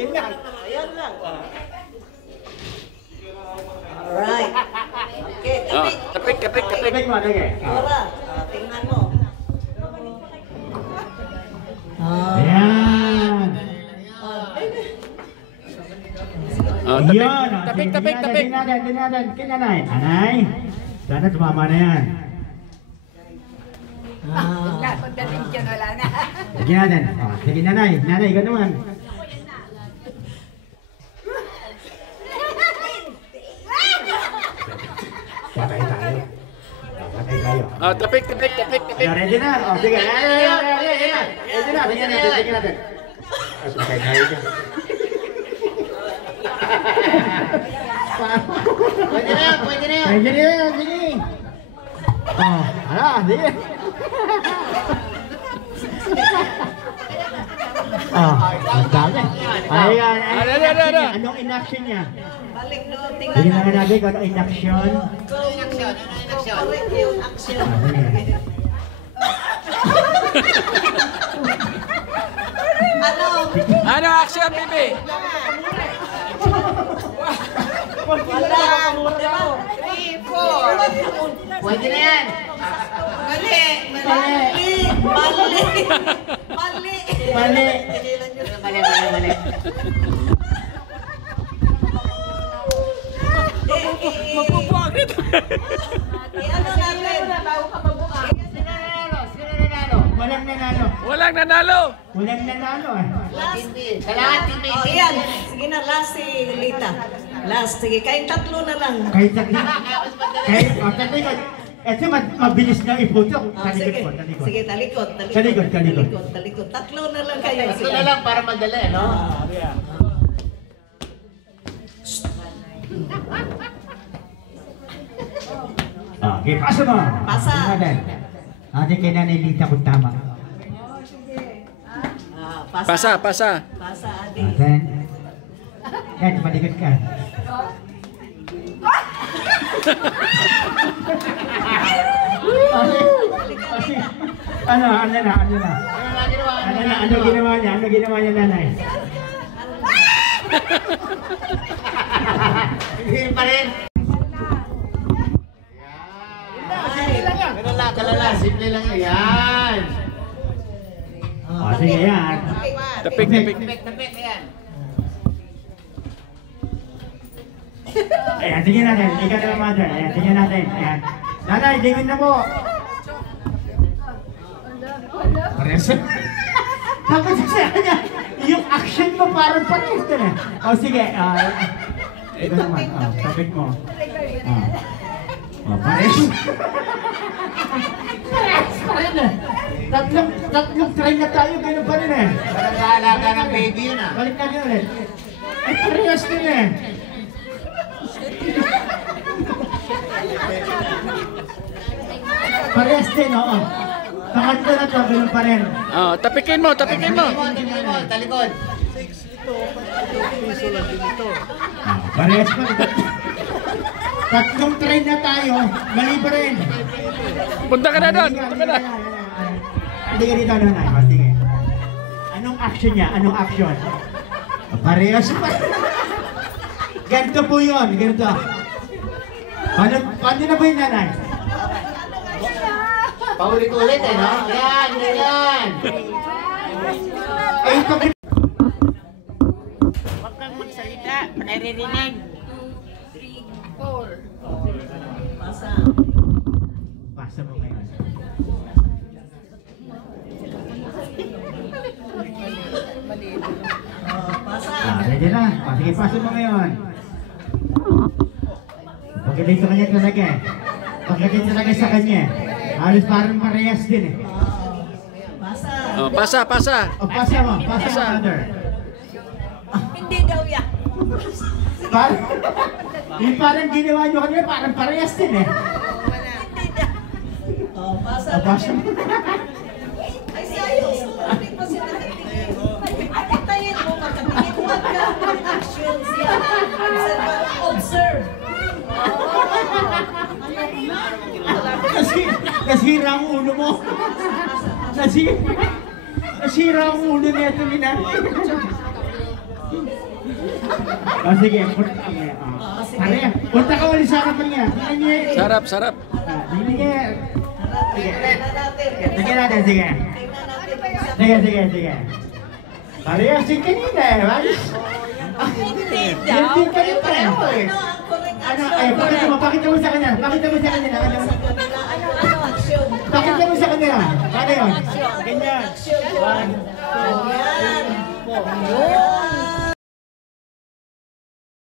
Ayun lang. Ayan lang. Alright. Okay, Tapik. Tapik mo, sige. Ora, tingnan mo. Ayan. Tapik. Tingnan natin. Kinanay. Anay. Sana tumama na yan. Pagdating dyan, wala na. Sige natin. Sige nanay. Nanay, ikaw naman. Patay tayo. Tapik. Ready na? Sige. Ready na. Tingnan natin. Patay tayo dyan. Pwede na yan. Pwede na yan. Sige. Sige. Ang dami. Ayan. Anong inaction niya? Balik doon, Hindi tingnan naman natin kung anong inaction. Correct yung action. Ano action, baby? Wala. 3, 4. Pwede na yan. Mali. Mapupuwag ito. Ano natin? Walang nanalo. Ayan. Sige na, last si Lita. Last, sige. Kayong tatlo na lang. Kahit talikod. Ito mabilis na iputok. Talikod. Sige, talikod. Talikod. Tatlo na lang kayo. Ito na lang para madali, no? Okay, pasa mo. Pasa. Ate kay Nanay Lita kung tama. Pasa. Pasa, Adi. Ate. Kahit malikod ka. Ano ginawa niya, nanay? Hindi pa rin. Kalala. Simple lang yan. Sige yan. Tapik. Tapik, yan. Ayan, tingin natin. Ikaw naman, mother. Ayan, tingin natin. Ayan. Nanay, tingin na po. Pareso. Tapos sa kanya, yung action mo parang pares ka na. Sige. Ito naman. Tapik mo. Pareso. Pares pa rin eh. Tatlong try na tayo, gano'n pa rin eh. Parang kaalaga ng baby yun, ah. Balik natin ulit. Ay, parehas din eh. Parehas din, oo. Pangatlo na to, gano'n pa rin. Tapikin mo. Talikod. Parehas pa rin. Tatlong try na tayo, mali pa rin. Punta ka na doon. Hindi ka dito, nanay. Sige. Anong action niya? Parehas pa rin. Ganito po yun, ganito. Paano na ba yung nanay? Paulit-ulit eh, no? Yan. Ay, ito. Huwag kang magsalita. Naririnig. 3, 4. Pasa mo ngayon. Ready na. Sige, pasa mo ngayon. Pagdating sa kanya talaga eh. Pagdating talaga sa kanya. Halos parang parehas din eh. Pasa. Pasa mo, mother. Hindi daw yan. Yung parang ginawa nyo kanina, parang parehas din eh. Pasa mo. Ay, sayos. Hindi pa sila nakatingin. Patayin mo, makatingin. Huwag ka mag-action siya. Observe. Nasira ang ulo mo. Nasira ang ulo nito ni nanay. Oh, sige, punta ka ulit sa harapan niya. Tingnan niya. Sarap, sarap. Tingnan niya. Sige. Tingnan natin. Tingnan natin, sige. Tingnan natin. Sige. Parehas yung kanina eh. Ayos. Hindi Yan daw. din kanina eh. Ano ang correct Ano, action? pakita mo sa kanya. Pakita mo sa kanya. Ano action? Pakita mo sa kanya. Paano yun? Ganyan. Action. Ayan.